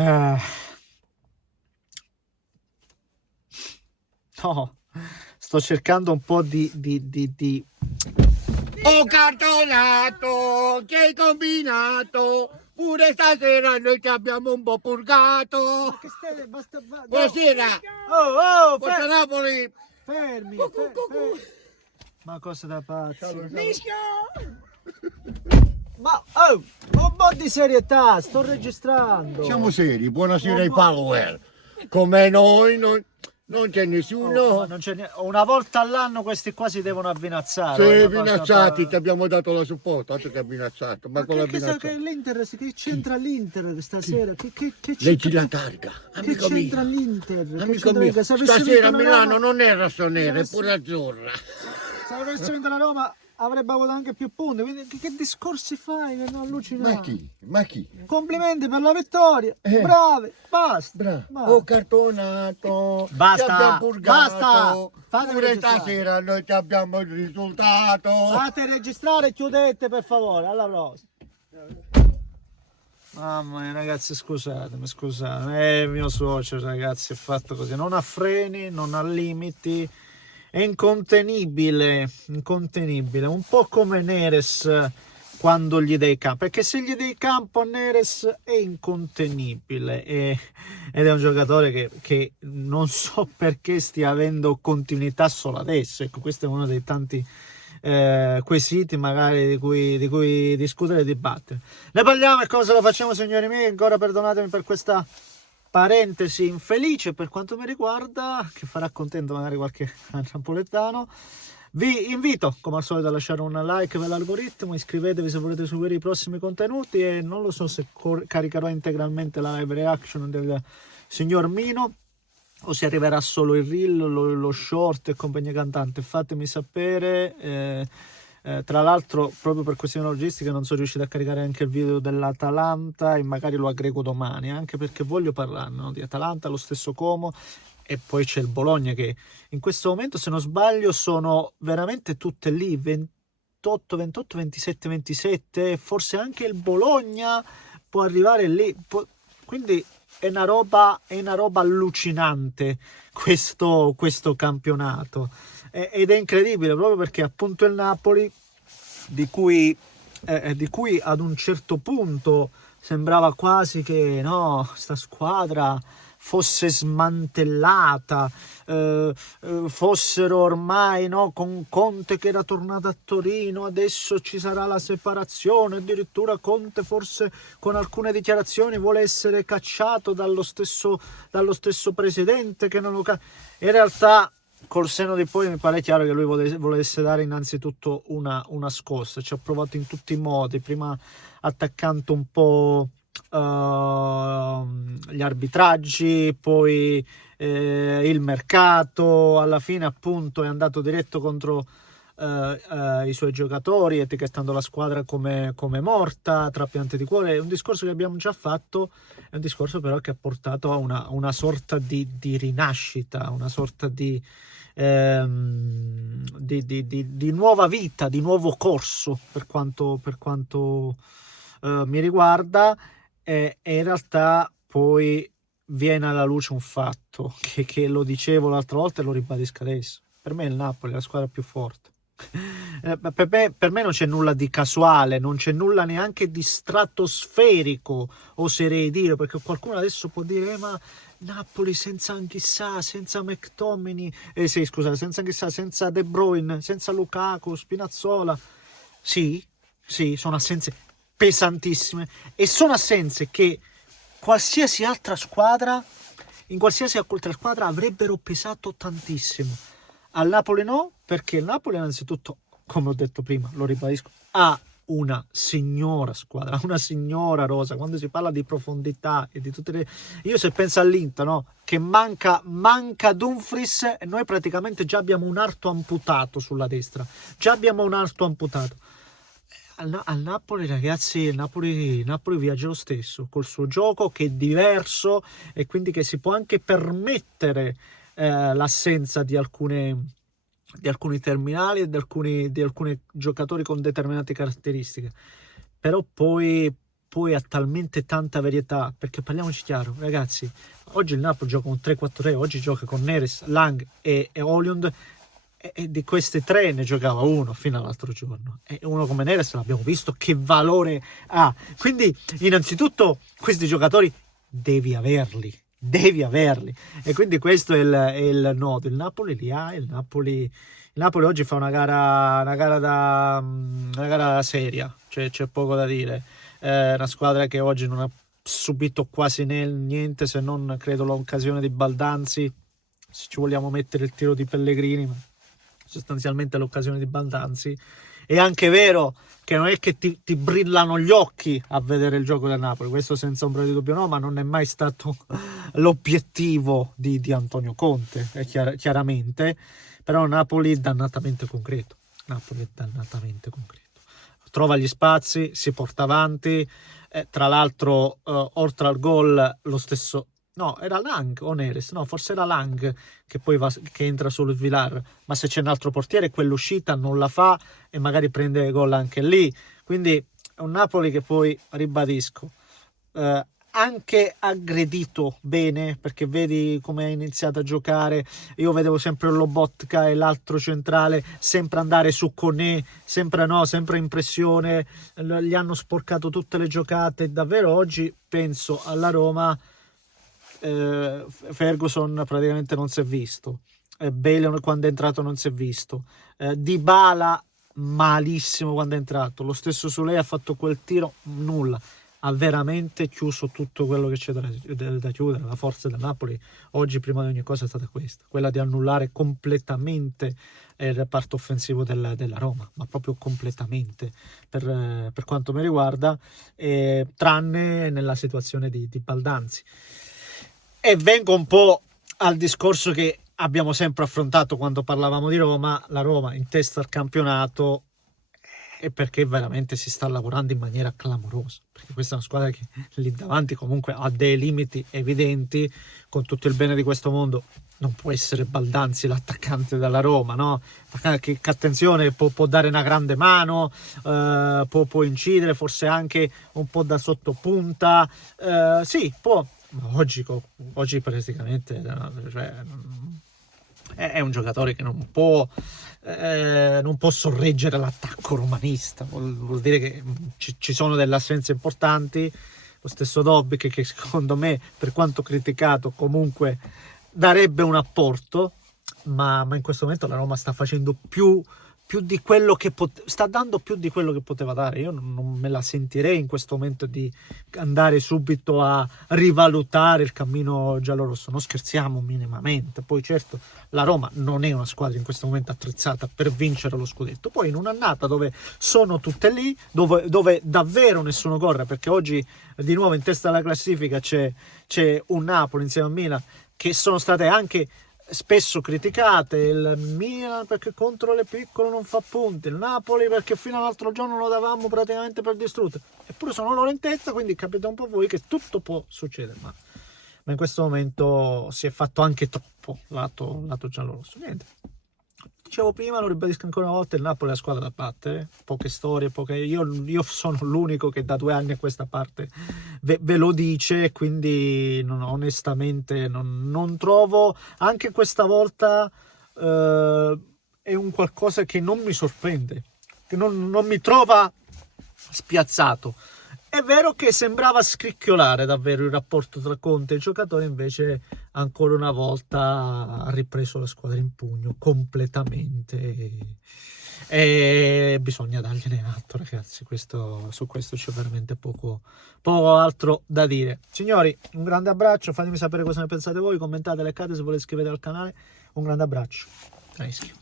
Eh, no, sto cercando un po' di... Ho cartonato, che hai combinato? Pure stasera noi ci abbiamo un po' purgato. Che stai... Basta... Buonasera, Oh, Forza Napoli. fermi, Ma cosa da pazzi? Ma un po' di serietà, sto registrando. Siamo seri, buonasera ai follower. Come noi non c'è nessuno. Ma non c'è una volta all'anno questi qua si devono avvinazzare. Sei Una cosa minacciati, da- ti abbiamo dato la supporto, altro che abbinacciato. Ma con la che minaccia. l'Inter, che c'entra l'Inter stasera? Leggi la targa, Che amico c'entra mio. l'Inter? Che Amico c'entra mio, l'Inter? Se avesse stasera a vinto la Milano Roma- non è rossonera, è se pure azzurra. Se avesse vinto la Roma avrebbe avuto anche più punti. Quindi che discorsi fai? Che non allucinare. Ma chi? Ma chi? Complimenti per la vittoria. Bravi, basta. Bravo. Ho cartonato, Basta, ci abbiamo purgato, basta. Fatemi pure registrare. stasera noi ci abbiamo il risultato. Fate registrare e chiudete per favore. Alla prossima. Mamma mia, ragazzi, scusatemi, scusate. Mio suocero, ragazzi, è fatto così. Non ha freni, non ha limiti. È incontenibile, incontenibile. Un po' come Neres quando gli dai campo. Perché se gli dai campo a Neres è incontenibile. Ed è un giocatore che non so perché stia avendo continuità solo adesso. Ecco, questo è uno dei tanti quesiti magari di cui discutere e dibattere. Ne parliamo e cosa lo facciamo, signori miei. Ancora perdonatemi per questa parentesi infelice per quanto mi riguarda, che farà contento magari qualche napoletano. Vi invito come al solito a lasciare un like per l'algoritmo, iscrivetevi se volete seguire i prossimi contenuti e non lo so se caricherò integralmente la live reaction del signor Mino o se arriverà solo il reel, lo short e compagnia cantante. Fatemi sapere. Tra l'altro proprio per questioni logistiche non sono riuscito a caricare anche il video dell'Atalanta e magari lo aggrego domani, anche perché voglio parlarne, no? Di Atalanta, lo stesso Como, e poi c'è il Bologna che in questo momento, se non sbaglio, sono veramente tutte lì, 28, 28, 27, 27, forse anche il Bologna può arrivare lì, quindi è una roba allucinante questo campionato. Ed è incredibile proprio perché appunto il Napoli di cui ad un certo punto sembrava quasi che no, sta squadra fosse smantellata, fossero ormai no, con Conte che era tornato a Torino, adesso ci sarà la separazione, addirittura Conte forse con alcune dichiarazioni vuole essere cacciato dallo stesso presidente che non lo in realtà col seno di poi mi pare chiaro che lui volesse dare innanzitutto una scossa. Ci ha provato in tutti i modi, prima attaccando un po' gli arbitraggi, poi il mercato, alla fine appunto è andato diretto contro i suoi giocatori, etichettando la squadra come morta, trapiante di cuore. È un discorso che abbiamo già fatto, è un discorso però che ha portato a una sorta di rinascita, una sorta di nuova vita, di nuovo corso per quanto mi riguarda, e in realtà poi viene alla luce un fatto che lo dicevo l'altra volta e lo ribadisco adesso: per me il Napoli è la squadra più forte. Per me non c'è nulla di casuale, non c'è nulla neanche di stratosferico, oserei dire, perché qualcuno adesso può dire ma Napoli senza Anghissà, senza McTominay, sì scusa, senza Anghissà, senza De Bruyne, senza Lukaku, Spinazzola. Sì, sono assenze pesantissime e sono assenze che qualsiasi altra squadra, in qualsiasi altra squadra avrebbero pesato tantissimo. Al Napoli no, perché il Napoli innanzitutto, come ho detto prima, lo ribadisco, ha una signora squadra, una signora rosa. Quando si parla di profondità e di tutte le... Io se penso all'Inter, no? Che manca Dumfries e noi praticamente già abbiamo un arto amputato sulla destra. Già abbiamo un arto amputato. Al Napoli, ragazzi, il Napoli viaggia lo stesso, col suo gioco che è diverso e quindi che si può anche permettere l'assenza di alcuni terminali e di alcuni giocatori con determinate caratteristiche. Però poi poi ha talmente tanta varietà, perché parliamoci chiaro, ragazzi, oggi il Napoli gioca un 3-4-3, oggi gioca con Neres, Lang e Højlund, e di questi tre ne giocava uno fino all'altro giorno, e uno come Neres l'abbiamo visto che valore ha. Quindi innanzitutto questi giocatori devi averli, e quindi questo è il nodo. Il Napoli li ha, il Napoli oggi fa una gara seria, cioè c'è poco da dire. Una squadra che oggi non ha subito quasi niente, se non credo l'occasione di Baldanzi, se ci vogliamo mettere il tiro di Pellegrini, ma sostanzialmente l'occasione di Baldanzi. È anche vero che non è che ti brillano gli occhi a vedere il gioco del Napoli, questo senza ombra di dubbio, no, ma non è mai stato l'obiettivo di Antonio Conte, chiaramente. Però Napoli è dannatamente concreto, trova gli spazi, si porta avanti, tra l'altro oltre al gol lo stesso, no, era Lang o Neres, no, forse era Lang che poi che entra sul Villar, ma se c'è un altro portiere quell'uscita non la fa e magari prende gol anche lì. Quindi è un Napoli che poi, ribadisco, anche aggredito bene, perché vedi come ha iniziato a giocare. Io vedevo sempre Lobotka e l'altro centrale sempre andare su Koné, sempre in pressione, gli hanno sporcato tutte le giocate. Davvero oggi penso alla Roma, Ferguson praticamente non si è visto, Bale quando è entrato non si è visto, Dybala malissimo quando è entrato, lo stesso Soulé ha fatto quel tiro, nulla, ha veramente chiuso tutto quello che c'è da chiudere. La forza del Napoli oggi prima di ogni cosa è stata questa, quella di annullare completamente il reparto offensivo della Roma, ma proprio completamente per quanto mi riguarda, tranne nella situazione di Baldanzi. E vengo un po' al discorso che abbiamo sempre affrontato quando parlavamo di Roma, la Roma in testa al campionato, e perché veramente si sta lavorando in maniera clamorosa, perché questa è una squadra che lì davanti comunque ha dei limiti evidenti. Con tutto il bene di questo mondo non può essere Baldanzi l'attaccante della Roma, no? Che attenzione, può dare una grande mano, può incidere forse anche un po' da sottopunta, sì, può, ma oggi praticamente, cioè, è un giocatore che non può sorreggere l'attacco romanista. Vuol dire che ci sono delle assenze importanti. Lo stesso Dobbik, che secondo me, per quanto criticato, comunque darebbe un apporto, ma in questo momento la Roma sta facendo più di quello che sta dando più di quello che poteva dare. Io non me la sentirei in questo momento di andare subito a rivalutare il cammino giallorosso, non scherziamo minimamente. Poi certo la Roma non è una squadra in questo momento attrezzata per vincere lo scudetto, poi in un'annata dove sono tutte lì, dove davvero nessuno corre, perché oggi di nuovo in testa alla classifica c'è un Napoli insieme a Milan, che sono state anche spesso criticate, il Milan perché contro le piccole non fa punti, il Napoli perché fino all'altro giorno lo davamo praticamente per distrutto, eppure sono loro in testa, quindi capite un po' voi che tutto può succedere, ma in questo momento si è fatto anche troppo lato giallorosso. Niente, dicevo prima, lo ribadisco ancora una volta, il Napoli è la squadra da battere, poche storie, io sono l'unico che da 2 anni a questa parte ve lo dice, quindi onestamente non trovo, anche questa volta è un qualcosa che non mi sorprende, che non mi trova spiazzato. È vero che sembrava scricchiolare davvero il rapporto tra Conte e il giocatore, invece ancora una volta ha ripreso la squadra in pugno completamente, e bisogna dargliene atto, ragazzi. Su questo c'è veramente poco altro da dire. Signori, un grande abbraccio, fatemi sapere cosa ne pensate voi, commentate, leccate se volete iscrivetevi al canale, un grande abbraccio. Teneschio.